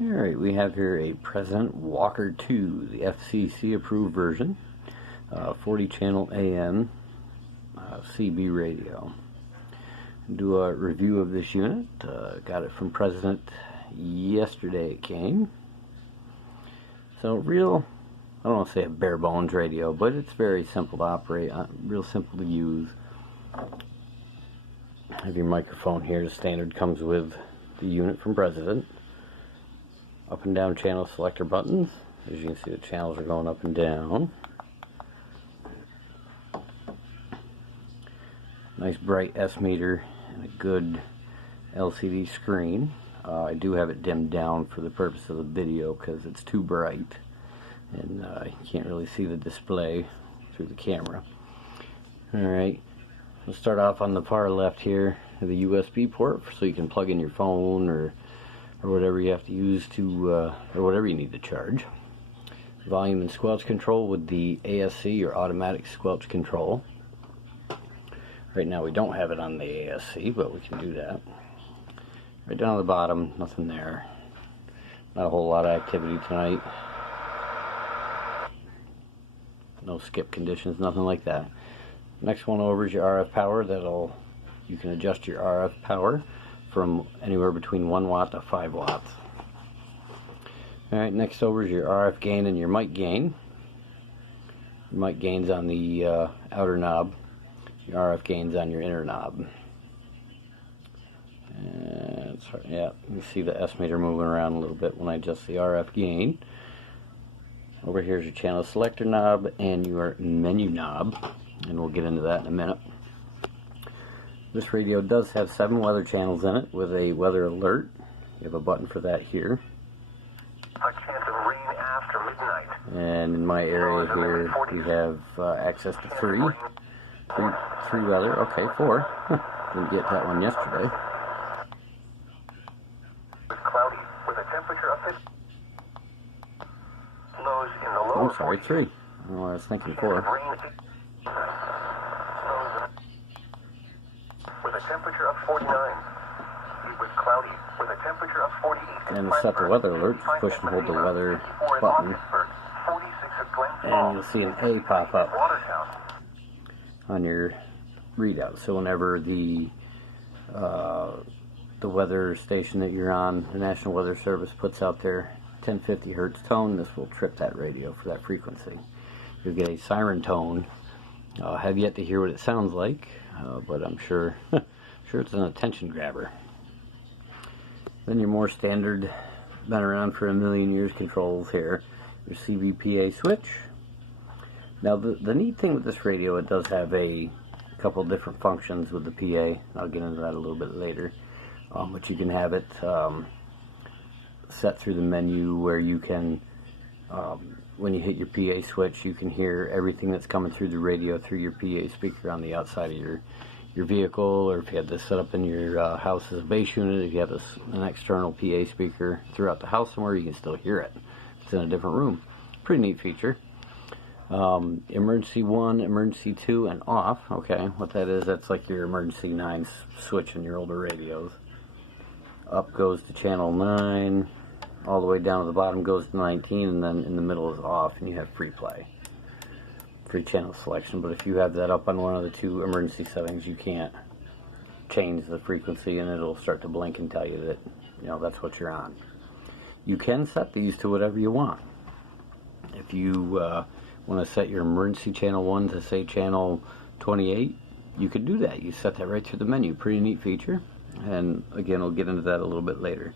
Alright, we have here a President Walker II, the FCC approved version, 40 channel AM CB radio. Do a review of this unit. Got it from President yesterday. It came. So I don't want to say a bare bones radio, but it's very simple to operate, real simple to use. Have your microphone here. The standard comes with the unit from President. Up and down channel selector buttons. As you can see, the channels are going up and down. Nice bright S meter and a good LCD screen. I do have it dimmed down for the purpose of the video because it's too bright and you can't really see the display through the camera. Alright, we'll start off on the far left here, the USB port, so you can plug in your phone or whatever you have to use to, or whatever you need to charge. Volume and squelch control with the ASC or automatic squelch control. Right now we don't have it on the ASC, but we can do that. Right down at the bottom, nothing there. Not a whole lot of activity tonight. No skip conditions, nothing like that. Next one over is your RF power. You can adjust your RF power from anywhere between 1 watt to 5 watts. Alright, next over is your RF gain and your mic gain. Your mic gain's on the outer knob. Your RF gain's on your inner knob. And yeah, you can see the S meter moving around a little bit when I adjust the RF gain. Over here is your channel selector knob and your menu knob, and we'll get into that in a minute. This radio does have 7 weather channels in it with a weather alert. You have a button for that here. A chance of rain after midnight. And in my area here, we have access to 3 weather. Okay, 4. Didn't get that one yesterday. It's cloudy with a temperature of 50. Lows in the lower. I'm sorry, 3. I don't know why I was thinking 4. With a temperature of 49. It was cloudy with a temperature of 48. And to set the weather alert, push and hold the weather button, and you'll see an A pop up on your readout. So whenever the weather station that you're on, the National Weather Service, puts out their 1050 hertz tone, this will trip that radio for that frequency. You'll get a siren tone. Have yet to hear what it sounds like, but I'm sure it's an attention grabber. Then your more standard, been around for a million years controls here. Your CVPA switch. Now the neat thing with this radio, it does have a couple different functions with the PA. I'll get into that a little bit later. But you can have it set through the menu where you can, when you hit your PA switch, you can hear everything that's coming through the radio through your PA speaker on the outside of your vehicle, or if you have this set up in your house as a base unit, if you have an external PA speaker throughout the house somewhere, you can still hear it. It's in a different room. Pretty neat feature. Emergency 1, emergency 2, and off. Okay, what that is, that's like your emergency 9 switch in your older radios. Up goes to channel 9, all the way down to the bottom goes to 19, and then in the middle is off, and you have free play. Free channel selection. But if you have that up on one of the 2 emergency settings, you can't change the frequency, and it'll start to blink and tell you that, that's what you're on. You can set these to whatever you want. If you want to set your emergency channel 1 to, say, channel 28, you could do that. You set that right through the menu. Pretty neat feature. And again, we'll get into that a little bit later.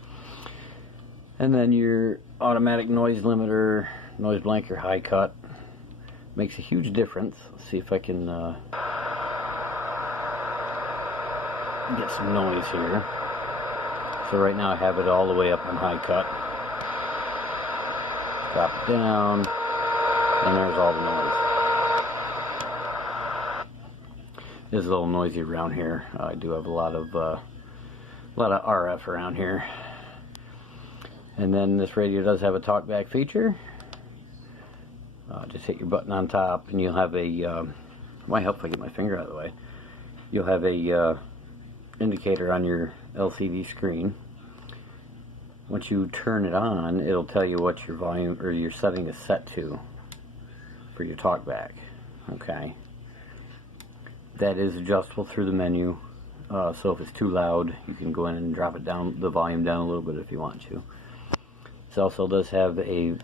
And then your automatic noise limiter, noise blanker, high cut, makes a huge difference. Let's see if I can get some noise here. So right now I have it all the way up on high cut. Drop it down, and there's all the noise. It's a little noisy around here. I do have a lot of RF around here. And then this radio does have a talkback feature. Just hit your button on top, and you'll have a. Might help if I get my finger out of the way. You'll have a indicator on your LCD screen. Once you turn it on, it'll tell you what your volume or your setting is set to for your talkback. Okay. That is adjustable through the menu. So if it's too loud, you can go in and drop it down, the volume down a little bit if you want to. This also does have a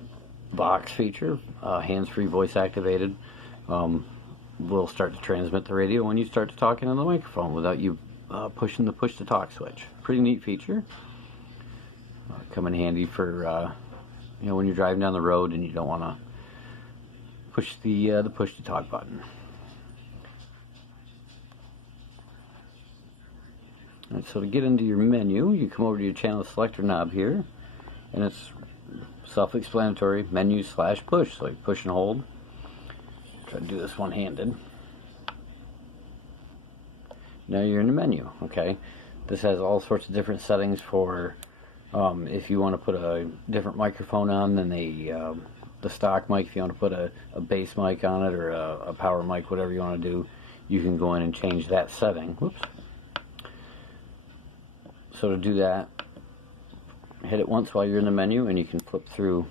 Vox feature, hands-free, voice activated. Will start to transmit the radio when you start to talk into the microphone without you pushing the push to talk switch. Pretty neat feature. Come in handy for when you're driving down the road and you don't want to push the push to talk button. And so to get into your menu, you come over to your channel selector knob here, and it's self-explanatory, menu/push. So you push and hold. Try to do this one-handed. Now you're in the menu. Okay, this has all sorts of different settings for if you want to put a different microphone on than the stock mic. If you want to put a bass mic on it or a power mic, whatever you want to do, you can go in and change that setting. Whoops. So to do that, hit it once while you're in the menu, and you can flip through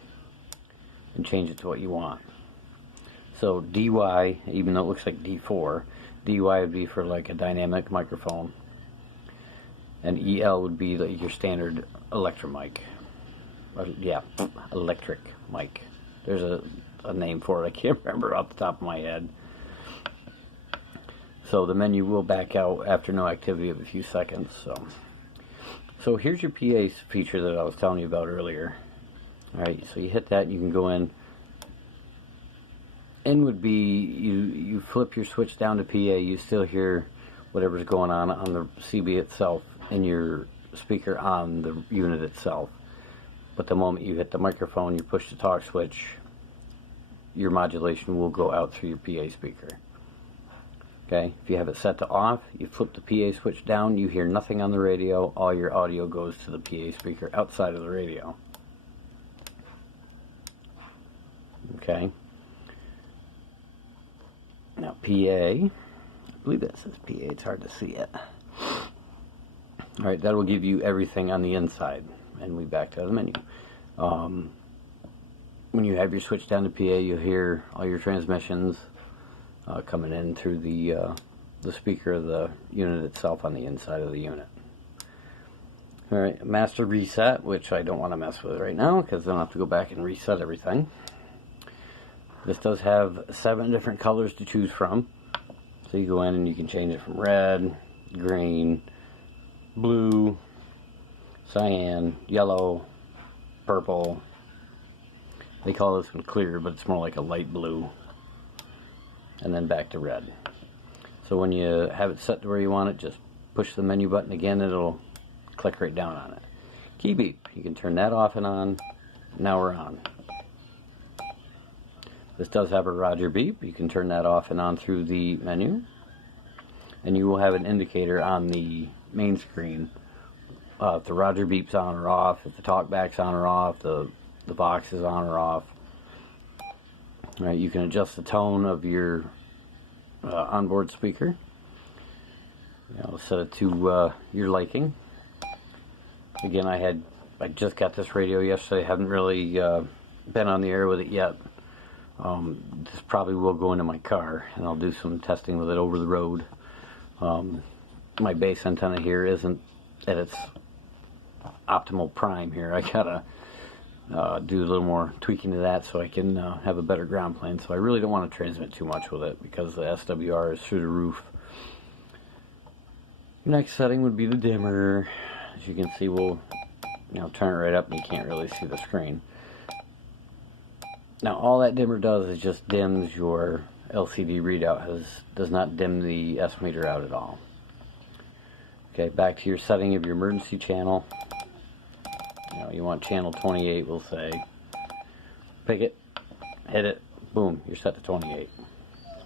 and change it to what you want. So DY, even though it looks like D4, DY would be for like a dynamic microphone, and EL would be like your standard electric mic. Electric mic. There's a name for it. I can't remember off the top of my head. So the menu will back out after no activity of a few seconds. So here's your PA feature that I was telling you about earlier. Alright, so you hit that, you can go in. In would be, you flip your switch down to PA, you still hear whatever's going on the CB itself in your speaker on the unit itself. But the moment you hit the microphone, you push the talk switch, your modulation will go out through your PA speaker. Okay, if you have it set to off, you flip the PA switch down, you hear nothing on the radio, all your audio goes to the PA speaker outside of the radio. Okay. Now PA, I believe that says PA, it's hard to see it. Alright, that will give you everything on the inside. And we back to the menu. When you have your switch down to PA, you'll hear all your transmissions coming in through the speaker of the unit itself on the inside of the unit. Alright, master reset, which I don't want to mess with right now because then I'll have to go back and reset everything. This does have 7 different colors to choose from. So you go in and you can change it from red, green, blue, cyan, yellow, purple. They call this one clear, but it's more like a light blue. And then back to red. So when you have it set to where you want it, just push the menu button again, it'll click right down on it. Key beep, you can turn that off and on. Now we're on. This does have a Roger beep. You can turn that off and on through the menu. And you will have an indicator on the main screen if the Roger beep's on or off, if the talkback's on or off, the Vox is on or off. All right, you can adjust the tone of your onboard speaker. Set it to your liking. Again, I just got this radio yesterday. Haven't really been on the air with it yet. This probably will go into my car, and I'll do some testing with it over the road. My base antenna here isn't at its optimal prime here. I gotta do a little more tweaking to that so I can have a better ground plane. So I really don't want to transmit too much with it because the SWR is through the roof. Next setting would be the dimmer. As you can see, we'll turn it right up and you can't really see the screen. Now all that dimmer does is just dims your LCD readout. Does not dim the S meter out at all. Okay, back to your setting of your emergency channel. You want channel 28, we'll say. Pick it, hit it, boom, you're set to 28.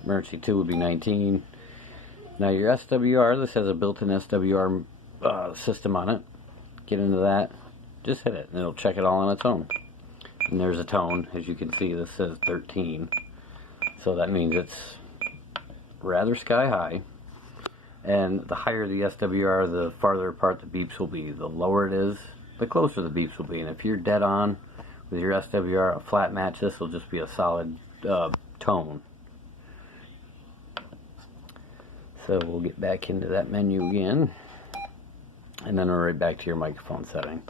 Emergency 2 would be 19. Now your SWR, this has a built-in SWR system on it. Get into that, just hit it, and it'll check it all on its own. And there's a tone, as you can see, this says 13. So that means it's rather sky high. And the higher the SWR, the farther apart the beeps will be. The lower it is, the closer the beeps will be. And if you're dead on with your SWR, a flat match, this will just be a solid tone. So we'll get back into that menu again, and then we're right back to your microphone setting.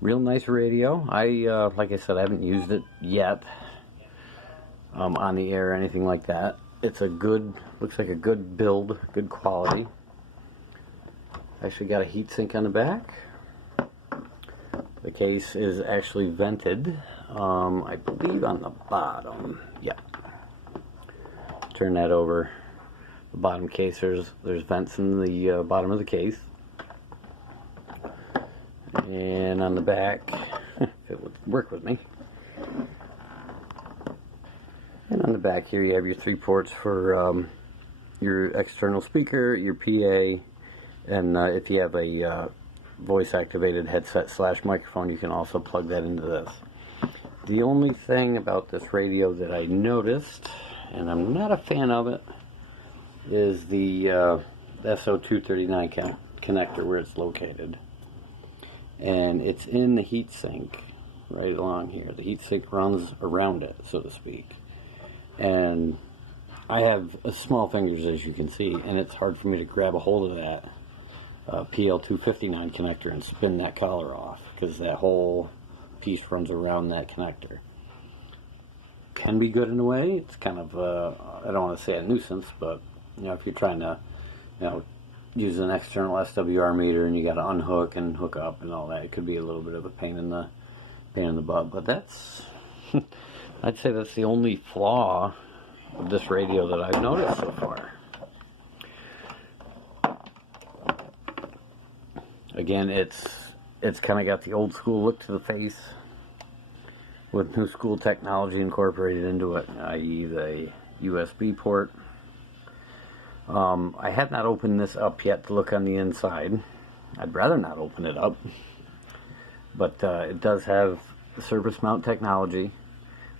Real nice radio. Like I said, I haven't used it yet on the air or anything like that. It's a good, looks like a good build, good quality. Actually got a heat sink on the back. The case is actually vented, I believe on the bottom. Yeah. Turn that over. The bottom case, there's vents in the bottom of the case. And on the back, if it would work with me. And on the back here you have your 3 ports for your external speaker, your PA, and if you have a voice activated headset / microphone, you can also plug that into this. The only thing about this radio that I noticed, and I'm not a fan of it, is the SO239 connector where it's located. And it's in the heatsink right along here. The heatsink runs around it, so to speak. And I have small fingers, as you can see, and it's hard for me to grab a hold of that PL259 connector and spin that collar off, because that whole piece runs around that connector. Can be good in a way. It's kind of, I don't want to say a nuisance, but if you're trying to, use an external SWR meter and you got to unhook and hook up and all that, it could be a little bit of a pain in the butt. But that's, I'd say that's the only flaw of this radio that I've noticed so far. Again, it's kind of got the old school look to the face with new school technology incorporated into it, i.e. the USB port. I have not opened this up yet to look on the inside. I'd rather not open it up. But it does have surface mount technology.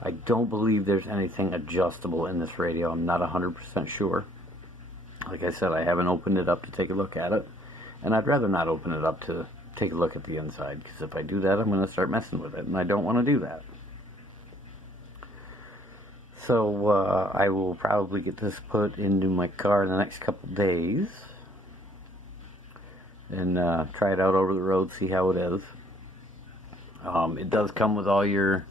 I don't believe there's anything adjustable in this radio. I'm not 100% sure. Like I said, I haven't opened it up to take a look at it. And I'd rather not open it up to take a look at the inside, because if I do that, I'm going to start messing with it, and I don't want to do that. So I will probably get this put into my car in the next couple days and try it out over the road, see how it is. It does come with all your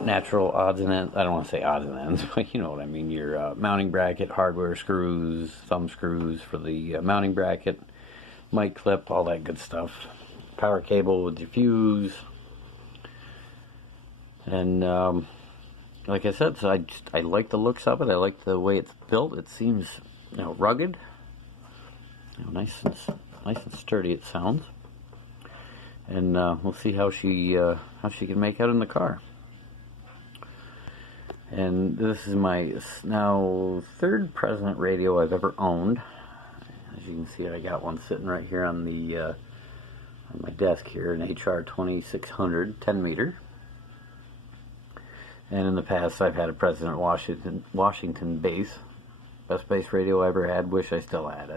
natural odds and ends. I don't want to say odds and ends, but you know what I mean. Your mounting bracket, hardware screws, thumb screws for the mounting bracket, mic clip, all that good stuff. Power cable with your fuse. And like I said, so I like the looks of it. I like the way it's built. It seems, rugged. Nice and sturdy it sounds. And we'll see how she can make out in the car. And this is my now 3rd President radio I've ever owned. As you can see, I got one sitting right here on the on my desk here, an HR 2600 10 meter. And in the past, I've had a President Washington base. Best base radio I ever had. Wish I still had it.